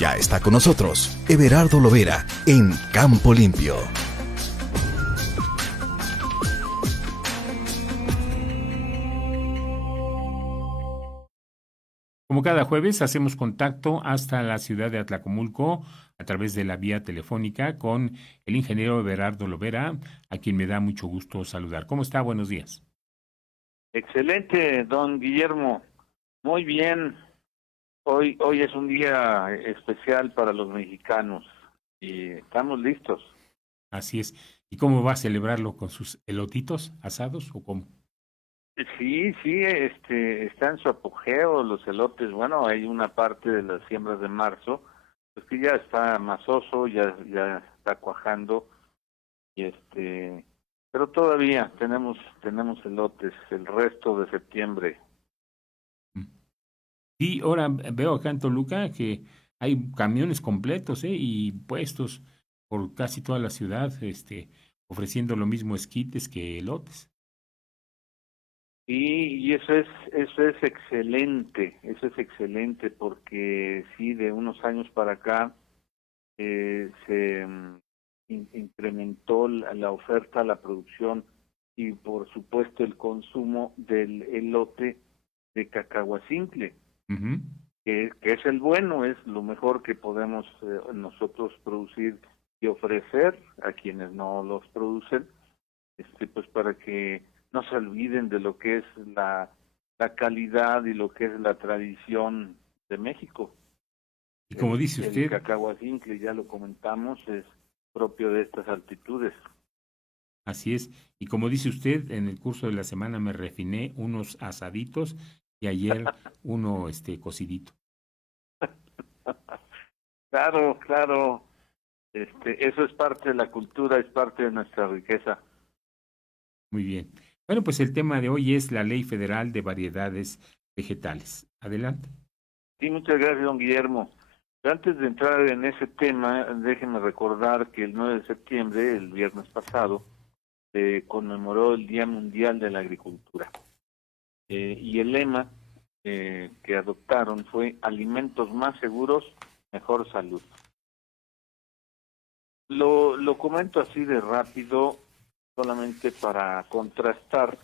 Ya está con nosotros Everardo Lovera en Campo Limpio. Como cada jueves, hacemos contacto hasta la ciudad de Atlacomulco a través de la vía telefónica con el ingeniero Everardo Lovera, a quien me da mucho gusto saludar. ¿Cómo está? Buenos días. Excelente, don Guillermo. Muy bien. Hoy es un día especial para los mexicanos y estamos listos. Así es. ¿Y cómo va a celebrarlo con sus elotitos asados o cómo? Sí, está en su apogeo los elotes. Bueno, hay una parte de las siembras de marzo, pues que ya está masoso, ya está cuajando y pero todavía tenemos elotes el resto de septiembre. Y ahora veo acá en Toluca que hay camiones completos, y puestos por casi toda la ciudad, ofreciendo lo mismo esquites que elotes. Y eso es excelente porque sí, de unos años para acá se incrementó la oferta, la producción y por supuesto el consumo del elote de cacahuacintle, Ujú. que es el bueno, es lo mejor que podemos nosotros producir y ofrecer a quienes no los producen, pues para que no se olviden de lo que es la calidad y lo que es la tradición de México. Y como dice El usted, cacahuacincle, ya lo comentamos, es propio de estas altitudes. así es. Y como dice usted, en el curso de la semana me refiné unos asaditos y ayer uno, cocidito. Claro, eso es parte de la cultura, es parte de nuestra riqueza. Muy bien. Bueno, pues el tema de hoy es la Ley Federal de Variedades Vegetales. Adelante. Sí, muchas gracias, don Guillermo. Pero antes de entrar en ese tema, déjenme recordar que el 9 de septiembre, el viernes pasado, se conmemoró el Día Mundial de la Agricultura. Y el lema que adoptaron fue alimentos más seguros, mejor salud. Lo comento así de rápido, solamente para contrastar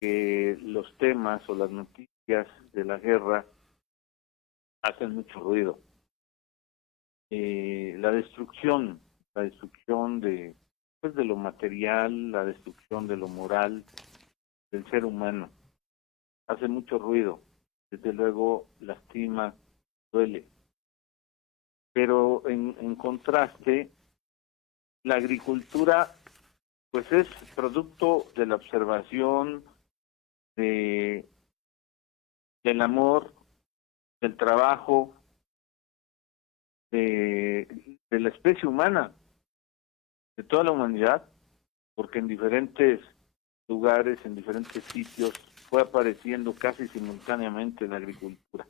que los temas o las noticias de la guerra hacen mucho ruido. La destrucción de, pues, de lo material, la destrucción de lo moral del ser humano, hace mucho ruido. Desde luego lastima, duele. Pero en contraste, la agricultura pues es producto de la observación, de del amor, del trabajo, de la especie humana, de toda la humanidad, porque en diferentes lugares, en diferentes sitios, fue apareciendo casi simultáneamente la agricultura.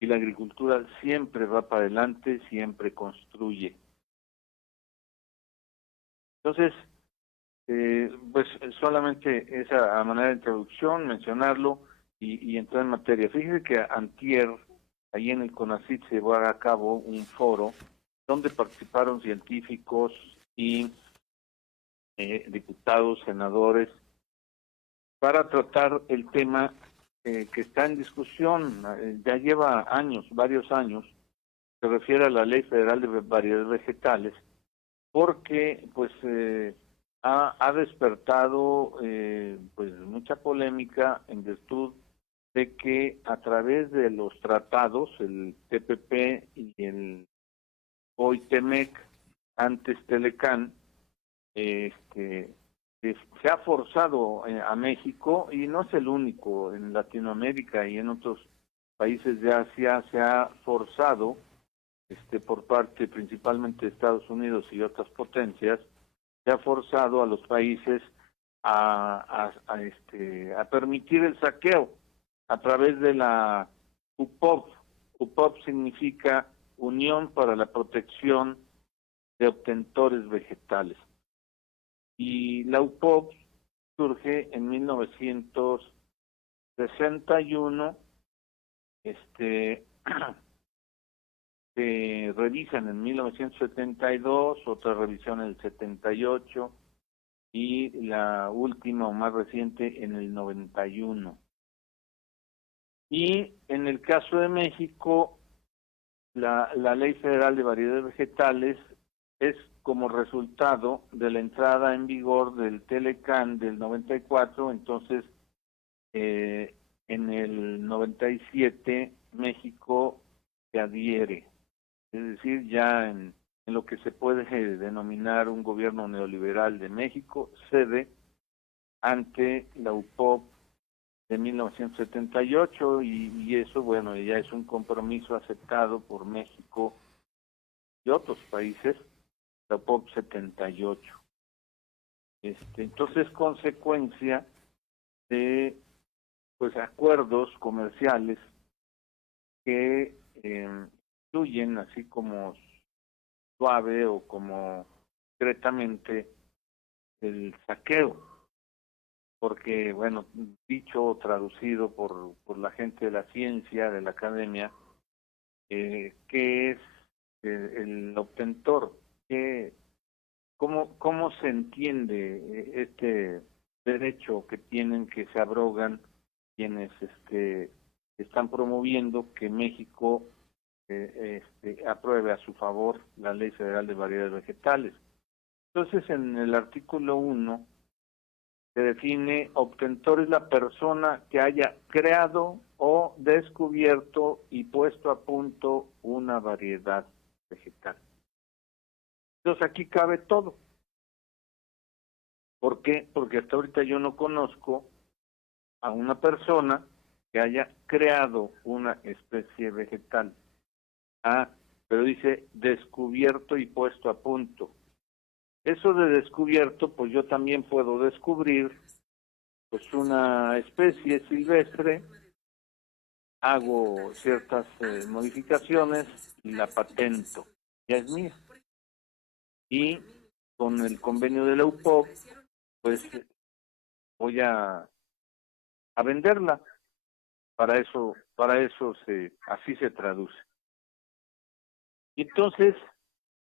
Y la agricultura siempre va para adelante, siempre construye. Entonces, pues solamente esa a manera de introducción, mencionarlo y entrar en materia. Fíjese que antier, ahí en el CONACYT se llevó a cabo un foro donde participaron científicos y diputados, senadores, para tratar el tema que está en discusión, ya lleva años, varios años, se refiere a la Ley Federal de Variedades Vegetales, porque pues ha despertado pues mucha polémica en virtud de que a través de los tratados, el TPP y el hoy TEMEC, antes Telecán, se ha forzado a México, y no es el único, en Latinoamérica y en otros países de Asia se ha forzado por parte principalmente de Estados Unidos y otras potencias, se ha forzado a los países a permitir el saqueo a través de la UPOV. UPOV significa Unión para la Protección de Obtentores Vegetales. Y la UPOV surge en 1961, se revisan en 1972, otra revisión en el 78 y la última o más reciente en el 91. Y en el caso de México, la Ley Federal de Variedades Vegetales es como resultado de la entrada en vigor del Telecán del 94, entonces en el 97 México se adhiere, es decir, ya en lo que se puede denominar un gobierno neoliberal de México, cede ante la UPOP de 1978 y eso, bueno, ya es un compromiso aceptado por México y otros países, la UPOP 78. Entonces, consecuencia de pues acuerdos comerciales que incluyen, así como suave o como discretamente, el saqueo, porque, bueno, dicho o traducido por la gente de la ciencia, de la academia, ¿qué es el obtentor? ¿Cómo se entiende este derecho que tienen, que se abrogan quienes están promoviendo que México apruebe a su favor la Ley Federal de Variedades Vegetales? Entonces, en el artículo 1 se define: obtentor es la persona que haya creado o descubierto y puesto a punto una variedad vegetal. Entonces aquí cabe todo. ¿Por qué? Porque hasta ahorita yo no conozco a una persona que haya creado una especie vegetal. Pero dice descubierto y puesto a punto. Eso de descubierto, pues yo también puedo descubrir pues una especie silvestre, hago ciertas modificaciones y la patento, ya es mía. Y con el convenio de la UPOP, pues voy a venderla. Para eso así se traduce. Y entonces,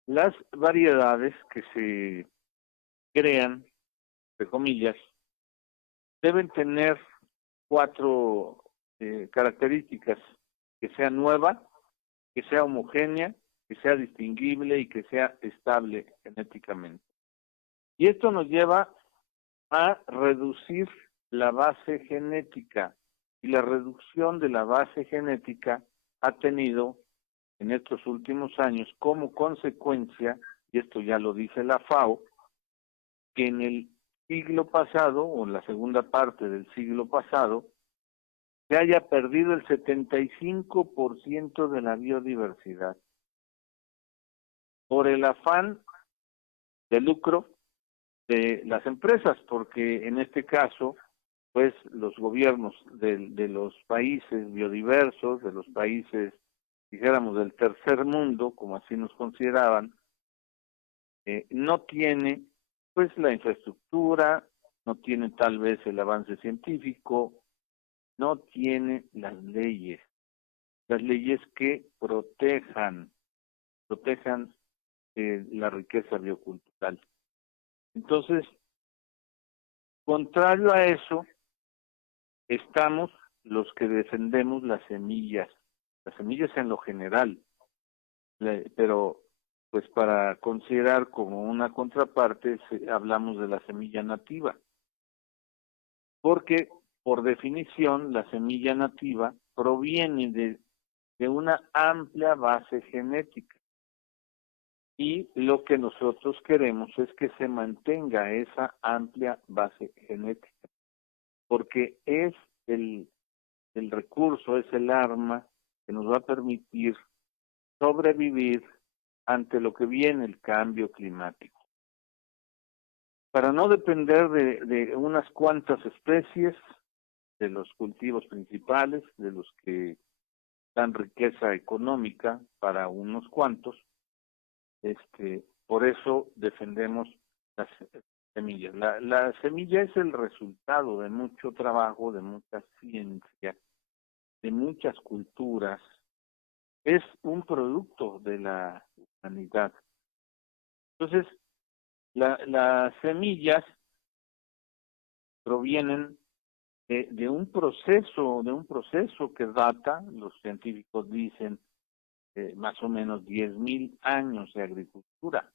las variedades que se crean, de comillas, deben tener 4 características: que sea nueva, que sea homogénea, que sea distinguible y que sea estable genéticamente. Y esto nos lleva a reducir la base genética, y la reducción de la base genética ha tenido en estos últimos años como consecuencia, y esto ya lo dice la FAO, que en el siglo pasado, o en la segunda parte del siglo pasado, se haya perdido el 75% de la biodiversidad por el afán de lucro de las empresas, porque en este caso, pues los gobiernos de los países biodiversos, de los países, dijéramos, del tercer mundo, como así nos consideraban, no tiene pues la infraestructura, no tiene tal vez el avance científico, no tiene las leyes que protejan la riqueza biocultural. Entonces, contrario a eso, estamos los que defendemos las semillas en lo general, pero pues para considerar como una contraparte hablamos de la semilla nativa, porque por definición la semilla nativa proviene de una amplia base genética, y lo que nosotros queremos es que se mantenga esa amplia base genética, porque es el recurso, es el arma que nos va a permitir sobrevivir ante lo que viene, el cambio climático. Para no depender de unas cuantas especies, de los cultivos principales, de los que dan riqueza económica para unos cuantos, por eso defendemos las semillas. La semilla es el resultado de mucho trabajo, de mucha ciencia, de muchas culturas, es un producto de la humanidad. Entonces, las semillas provienen de un proceso que data, los científicos dicen, más o menos 10,000 años de agricultura.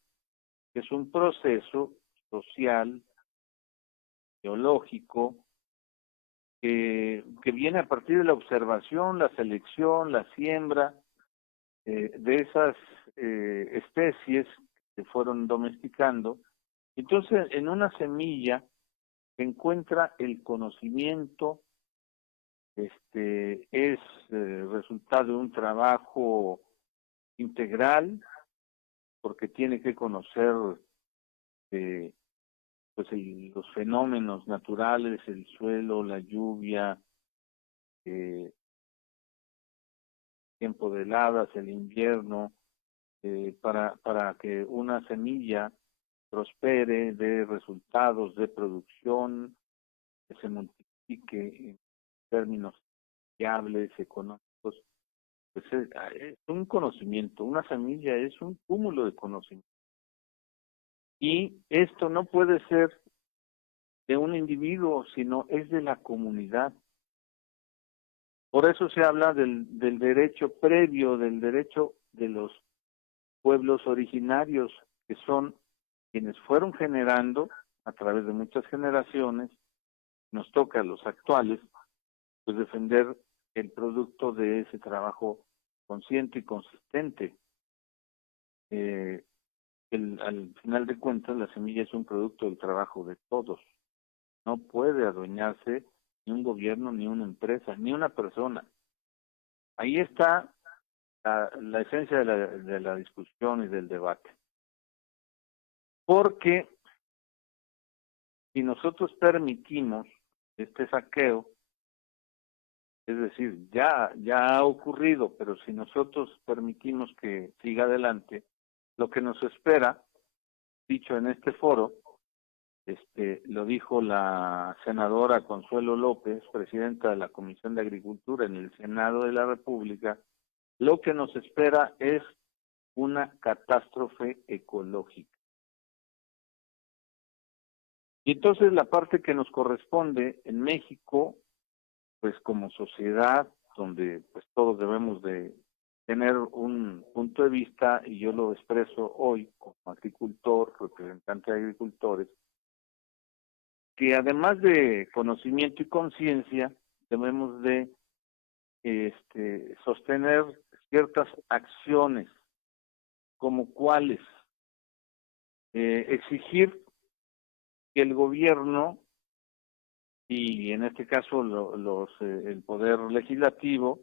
Es un proceso social, biológico, que viene a partir de la observación, la selección, la siembra de esas especies que fueron domesticando. Entonces, en una semilla se encuentra el conocimiento, es resultado de un trabajo integral, porque tiene que conocer pues los fenómenos naturales, el suelo, la lluvia, tiempo de heladas, el invierno, para que una semilla prospere, dé resultados de producción, que se multiplique en términos fiables, económicos. Pues es un conocimiento, una semilla es un cúmulo de conocimiento. Y esto no puede ser de un individuo, sino es de la comunidad. Por eso se habla del derecho previo, del derecho de los pueblos originarios, que son quienes fueron generando a través de muchas generaciones. Nos toca a los actuales pues defender el producto de ese trabajo consciente y consistente. Al final de cuentas, la semilla es un producto del trabajo de todos. No puede adueñarse ni un gobierno, ni una empresa, ni una persona. Ahí está la esencia de la discusión y del debate. Porque si nosotros permitimos este saqueo, es decir, ya ha ocurrido, pero si nosotros permitimos que siga adelante, lo que nos espera, dicho en este foro, lo dijo la senadora Consuelo López, presidenta de la Comisión de Agricultura en el Senado de la República, lo que nos espera es una catástrofe ecológica. Y entonces la parte que nos corresponde en México, pues como sociedad, donde pues todos debemos de tener un punto de vista, y yo lo expreso hoy como agricultor, representante de agricultores, que además de conocimiento y conciencia, debemos de sostener ciertas acciones, como cuáles, exigir que el gobierno y en este caso el poder legislativo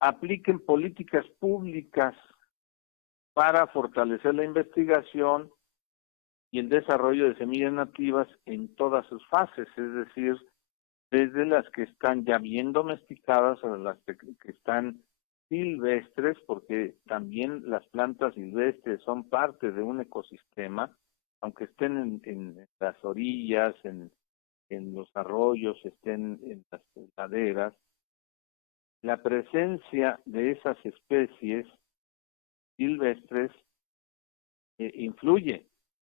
apliquen políticas públicas para fortalecer la investigación y el desarrollo de semillas nativas en todas sus fases, es decir, desde las que están ya bien domesticadas a las que están silvestres, porque también las plantas silvestres son parte de un ecosistema, aunque estén en las orillas, en los arroyos, estén en las laderas. La presencia de esas especies silvestres influye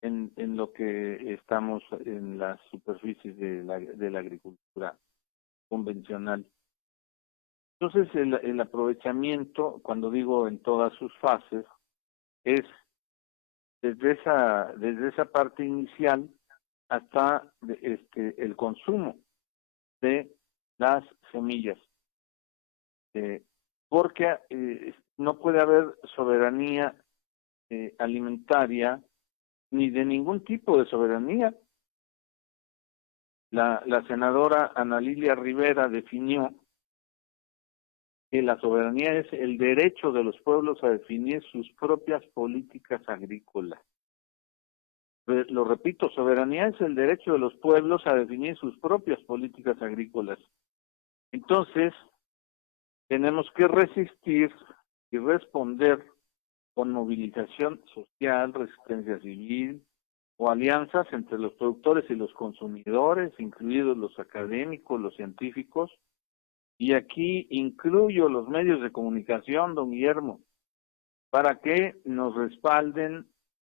en lo que estamos en las superficies de la agricultura convencional. Entonces el aprovechamiento, cuando digo en todas sus fases, es desde esa parte inicial hasta el consumo de las semillas, porque no puede haber soberanía alimentaria ni de ningún tipo de soberanía. La senadora Ana Lilia Rivera definió que la soberanía es el derecho de los pueblos a definir sus propias políticas agrícolas. Lo repito, soberanía es el derecho de los pueblos a definir sus propias políticas agrícolas. Entonces, tenemos que resistir y responder con movilización social, resistencia civil o alianzas entre los productores y los consumidores, incluidos los académicos, los científicos, Y aquí incluyo los medios de comunicación, don Guillermo, para que nos respalden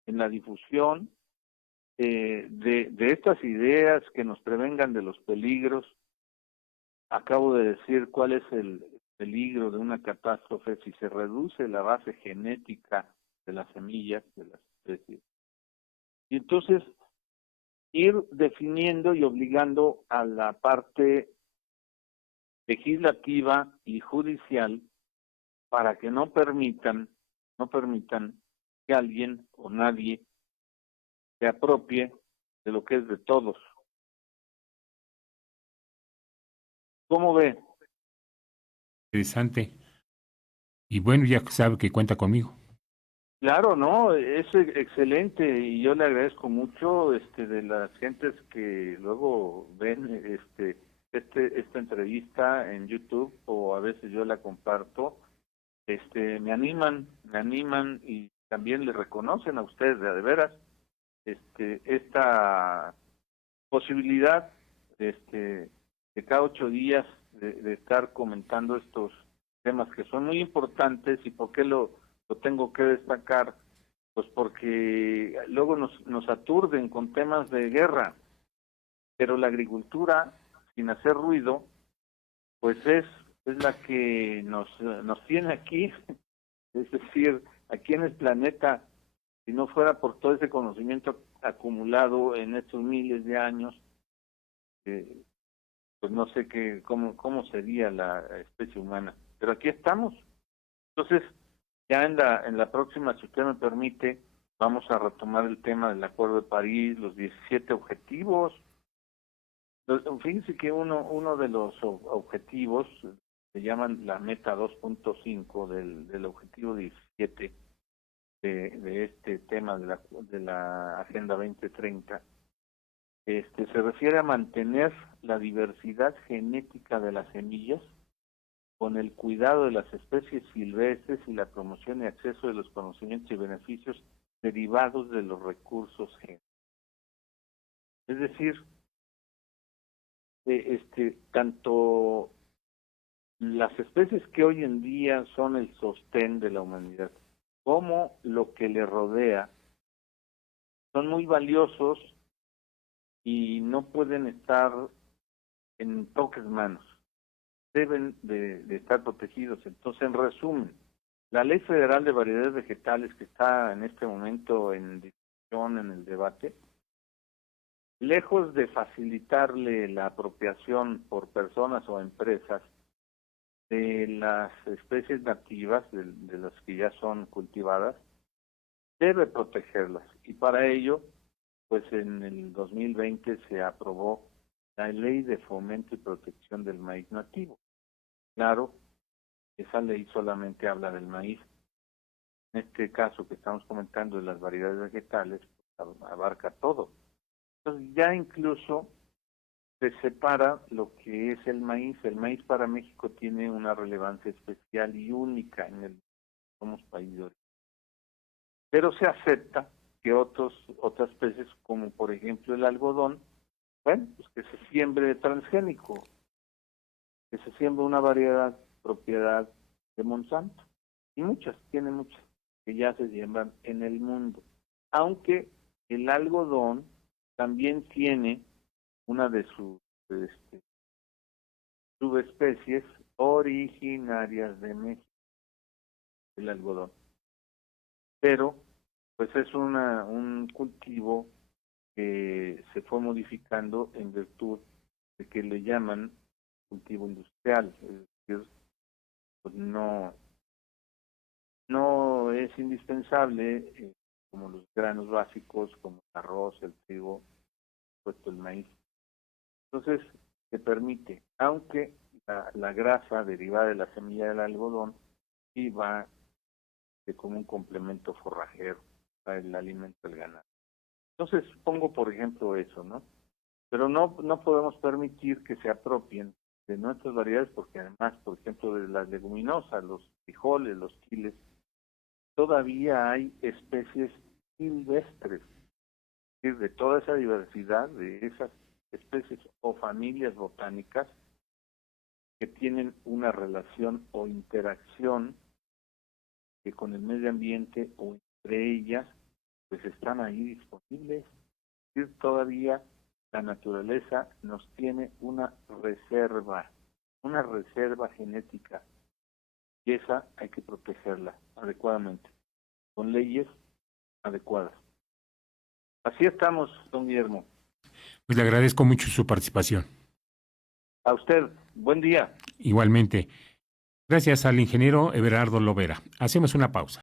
en la difusión de estas ideas, que nos prevengan de los peligros. Acabo de decir cuál es el peligro de una catástrofe si se reduce la base genética de las semillas de las especies. Y entonces ir definiendo y obligando a la parte legislativa y judicial para que no permitan que alguien o nadie se apropie de lo que es de todos. ¿Cómo ve? Interesante. Y bueno, ya sabe que cuenta conmigo. Claro, no, es excelente y yo le agradezco mucho de las gentes que luego ven esta entrevista en YouTube, o a veces yo la comparto. Me animan y también le reconocen a usted de veras esta posibilidad de cada 8 días de estar comentando estos temas que son muy importantes. ¿Y por qué lo tengo que destacar? Pues porque luego nos aturden con temas de guerra, pero la agricultura, sin hacer ruido, pues es la que nos tiene aquí, es decir, aquí en el planeta. Si no fuera por todo ese conocimiento acumulado en estos miles de años, pues no sé cómo sería la especie humana. Pero aquí estamos. Entonces, ya en la próxima, si usted me permite, vamos a retomar el tema del Acuerdo de París, los 17 objetivos. Fíjense que uno de los objetivos se llaman la meta 2.5 del objetivo 17 de este tema de la Agenda 2030. Se refiere a mantener la diversidad genética de las semillas con el cuidado de las especies silvestres y la promoción y acceso de los conocimientos y beneficios derivados de los recursos genéticos. Es decir, tanto las especies que hoy en día son el sostén de la humanidad como lo que le rodea son muy valiosos y no pueden estar en pocas manos, deben de estar protegidos. Entonces, en resumen, la Ley Federal de Variedades Vegetales, que está en este momento en discusión, en el debate, lejos de facilitarle la apropiación por personas o empresas de las especies nativas, de las que ya son cultivadas, debe protegerlas. Y para ello, pues en el 2020 se aprobó la Ley de Fomento y Protección del Maíz Nativo. Claro, esa ley solamente habla del maíz. En este caso que estamos comentando de las variedades vegetales, pues, abarca todo. Entonces ya incluso se separa lo que es el maíz. El maíz para México tiene una relevancia especial y única somos país de origen. Pero se acepta que otras especies, como por ejemplo el algodón, bueno, pues que se siembre transgénico, que se siembre una variedad propiedad de Monsanto. Y tiene muchas, que ya se siembran en el mundo. Aunque el algodón también tiene una de sus subespecies originarias de México, el algodón. Pero, pues es un cultivo que se fue modificando en virtud de que le llaman cultivo industrial, es decir, pues no es indispensable como los granos básicos, como el arroz, el trigo, puesto el maíz. Entonces, se permite, aunque la grasa derivada de la semilla del algodón sí va como un complemento forrajero para el alimento del ganado. Entonces, pongo por ejemplo eso, ¿no? Pero no podemos permitir que se apropien de nuestras variedades, porque además, por ejemplo, de las leguminosas, los frijoles, los chiles, todavía hay especies silvestres. Es decir, de toda esa diversidad, de esas especies o familias botánicas, que tienen una relación o interacción que con el medio ambiente o entre ellas, pues están ahí disponibles. Y todavía la naturaleza nos tiene una reserva genética, y esa hay que protegerla adecuadamente, con leyes adecuadas. Así estamos, don Guillermo. Pues le agradezco mucho su participación. A usted, buen día. Igualmente. Gracias al ingeniero Everardo Lovera. Hacemos una pausa.